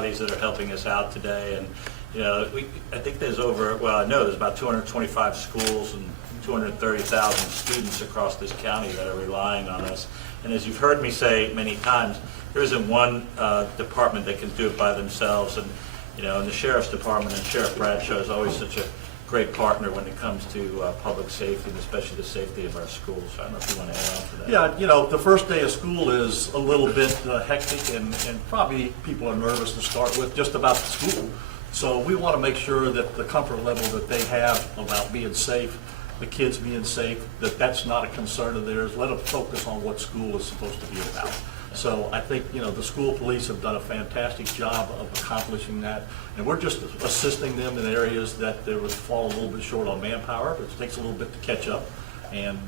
buddies that are helping us out today. And I think there's I know there's about 225 schools and 230,000 students across this county that are relying on us. And as you've heard me say many times, there isn't one department that can do it by themselves. And and the Sheriff's Department and Sheriff Bradshaw is always such a great partner when it comes to public safety, and especially the safety of our schools. So I don't know if you want to add on to that. Yeah, the first day of school is a little bit hectic, and probably people are nervous to start with just about the school. So we want to make sure that the comfort level that they have about being safe, the kids being safe, that's not a concern of theirs. Let them focus on what school is supposed to be about. So I think, the school police have done a fantastic job of accomplishing that. And we're just assisting them in areas that they would fall a little bit short on manpower. It takes a little bit to catch up. And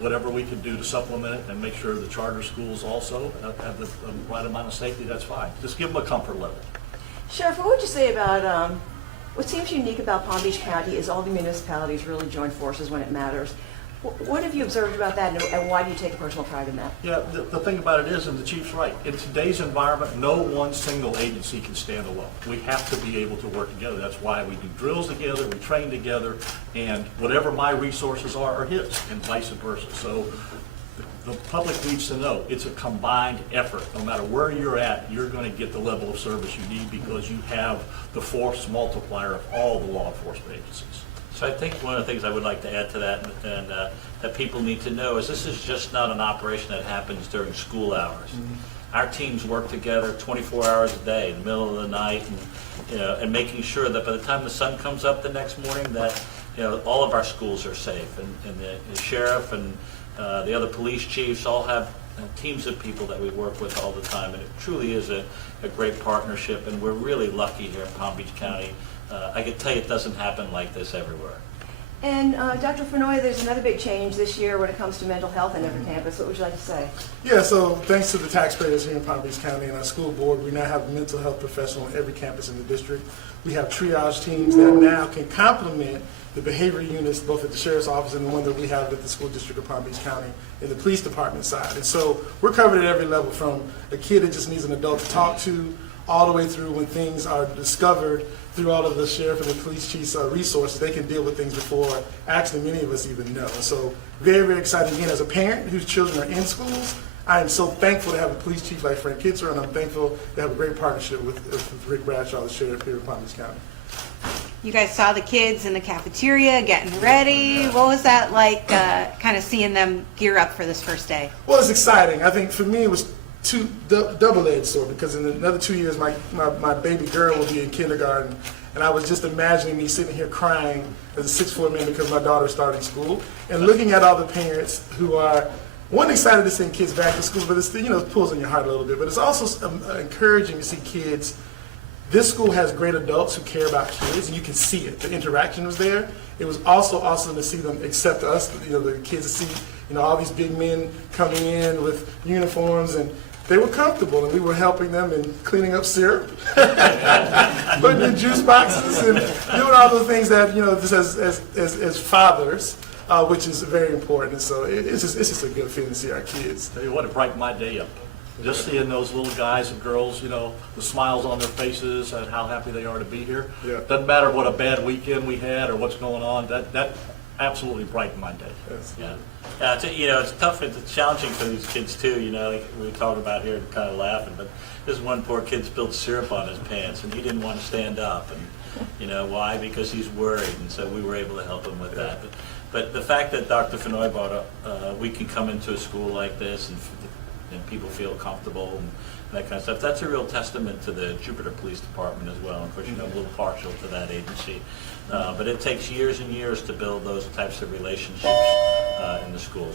whatever we can do to supplement it and make sure the charter schools also have the right amount of safety, that's fine. Just give them a comfort level. Sheriff, what would you say about what seems unique about Palm Beach County is all the municipalities really join forces when it matters. What have you observed about that, and why do you take a personal pride in that? Yeah, the thing about it is, and the chief's right, in today's environment, no one single agency can stand alone. We have to be able to work together. That's why we do drills together, we train together, and whatever my resources are his, and vice versa. So the public needs to know it's a combined effort. No matter where you're at, you're going to get the level of service you need because you have the force multiplier of all the law enforcement agencies. So I think one of the things I would like to add to that, and that people need to know, is this is just not an operation that happens during school hours. Mm-hmm. Our teams work together 24 hours a day, in the middle of the night, and and making sure that by the time the sun comes up the next morning, that all of our schools are safe, and the sheriff and the other police chiefs all have teams of people that we work with all the time, and it truly is a great partnership, and we're really lucky here in Palm Beach County. I can tell you it doesn't happen like this everywhere. And Dr. Fennoy, there's another big change this year when it comes to mental health on every campus. What would you like to say? Yeah, so thanks to the taxpayers here in Palm Beach County and our school board, we now have a mental health professional on every campus in the district. We have triage teams that now can complement the behavior units both at the sheriff's office and the one that we have at the school district of Palm Beach County in the police department side. And so we're covered at every level, from a kid that just needs an adult to talk to, all the way through when things are discovered through all of the sheriff and the police chief's resources. They can deal with things before actually many of us even know. And so very, very exciting. Again, as a parent whose children are in schools, I am so thankful to have a police chief like Frank Kitzerow, and I'm thankful to have a great partnership with Rick Bradshaw, the sheriff here in Palm Beach County. You guys saw the kids in the cafeteria getting ready. What was that like, kind of seeing them gear up for this first day? Well, it's exciting. I think for me it was double-edged sword, because in another 2 years my baby girl will be in kindergarten, and I was just imagining me sitting here crying as a 6'4" man because my daughter's starting school, and looking at all the parents who are excited to send kids back to school, but it's it pulls on your heart a little bit. But it's also encouraging to see kids. This school has great adults who care about kids, and you can see it. The interaction was there. It was also awesome to see them accept us. The kids to see all these big men coming in with uniforms, and they were comfortable, and we were helping them in cleaning up syrup, putting in juice boxes, and doing all those things that just as fathers, which is very important. And so it's just a good feeling to see our kids. Tell you what, it brightened my day up. Just seeing those little guys and girls, the smiles on their faces and how happy they are to be here. Yeah. Doesn't matter what a bad weekend we had or what's going on. That absolutely brightened my day. Yes. Yeah. It's tough. It's challenging for these kids too. Like we talk about here, kind of laughing, but this one poor kid spilled syrup on his pants, and he didn't want to stand up. And why? Because he's worried, and so we were able to help him with that. But the fact that Dr. Fennoy brought up, we can come into a school like this and people feel comfortable and that kind of stuff. That's a real testament to the Jupiter Police Department as well. Of course, I'm a little partial to that agency, but it takes years and years to build those types of relationships in the schools.